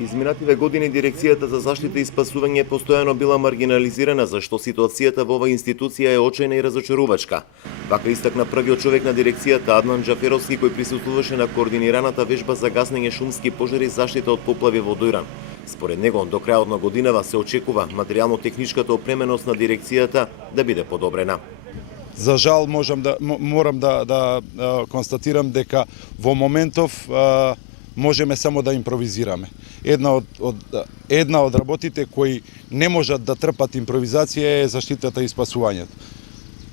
Изминативе години дирекцијата за заштита и спасување постојано била маргинализирана, зашто ситуацијата во оваа институција е очајна и разочарувачка. Вака истакна првиот човек на дирекцијата Аднан Џаферовски, кој присуствуваше на координираната вежба за гаснење шумски пожари и заштита од поплави во Дојран. Според него, до крајот на годинава се очекува материјално-техничката опременост на дирекцијата да биде подобрена. За жал морам да констатирам дека во моментов можеме само да импровизираме. Една од работите кои не можат да трпат импровизација е заштитата и спасувањето.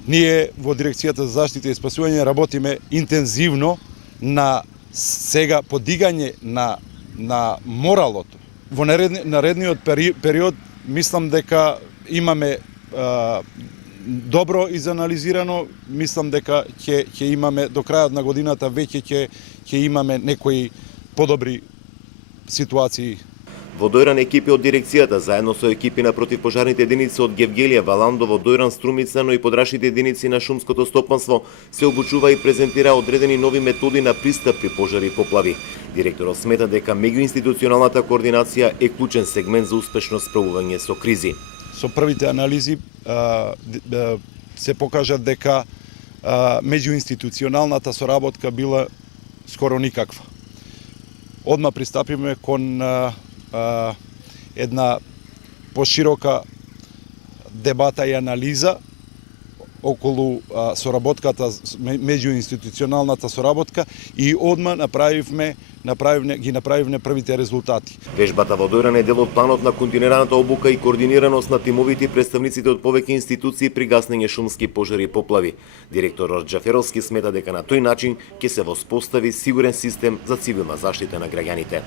Ние во дирекцијата за заштита и спасување работиме интензивно на сега подигање на моралото. Во наредниот период мислам дека имаме добро изанализирано, мислам дека ќе имаме до крајот на годината веќе ќе имаме некои подобри ситуации. Во Дојран екипи од дирекцијата заедно со екипи на противпожарните единици од Гевгелија, Валандово, Дојран, Струмица, но и подрашните единици на шумското стопанство се обучува и презентира одредени нови методи на пристап при пожари и поплави. Директорот смета дека меѓуинституционалната координација е клучен сегмент за успешно справување со кризи. Со првите анализи се покажа дека меѓуинституционалната соработка била скоро никаква. Одма пристапиме кон една поширока дебата и анализа околу соработката, меѓуинституционалната соработка и одма ги направивме првите резултати. Вежбата во Дојран е дел од планот на континуираната обука и координираност на тимовите и представниците од повеќе институции при гаснење шумски пожари и поплави. Директорот Џаферовски смета дека на тој начин ќе се воспостави сигурен систем за цивилна заштита на граѓаните.